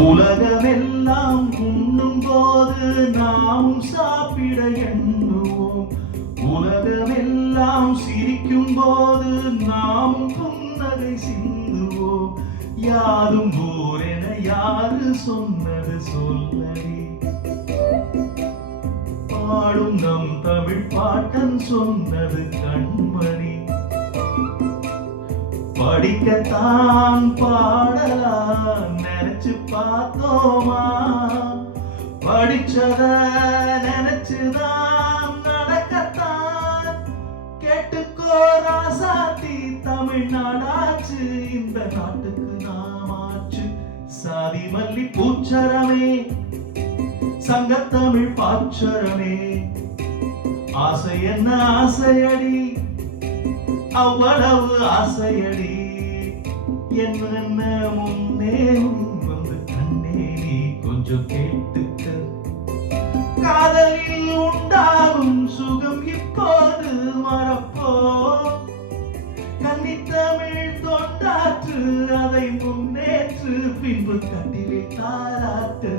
உலகமெல்லாம் உண்ணும் போது நாமும் சாப்பிட எண்ணுவோம். உலகமெல்லாம் சிரிக்கும் போது நாமும் புன்னகை சிந்துவோம். யாரும் போரென யாரு சொன்னது சொல்லடி, பாடும் நம் தமிழ் பாட்டன் சொன்னது கண்மணி. படிக்கத்தான் பாடலாம் நினைச்சு பார்த்தோமா, படிச்சத நினைச்சுதான் நடக்கத்தான். கேட்டுக்கோ ராசாத்தி, தமிழ்நாடாச்சு இந்த நாட்டுக்கு நாமாச்சு. சாதி மல்லி பூச்சரமே, சங்கத்தமிழ் பாச்சரமே, ஆசை என்ன ஆசையடி, அவ்வளவு ஆசையடி. என்ன முன்னே வந்து கண்ணே நீ கொஞ்சம் கேட்டுக்க. காதலில் உண்டாகும் சுகம் இப்போது மறப்போ. கன்னித்தமிழ் தொண்டாற்று அதை முன்னேற்று, பின்பு கட்டிலே தாராட்டு.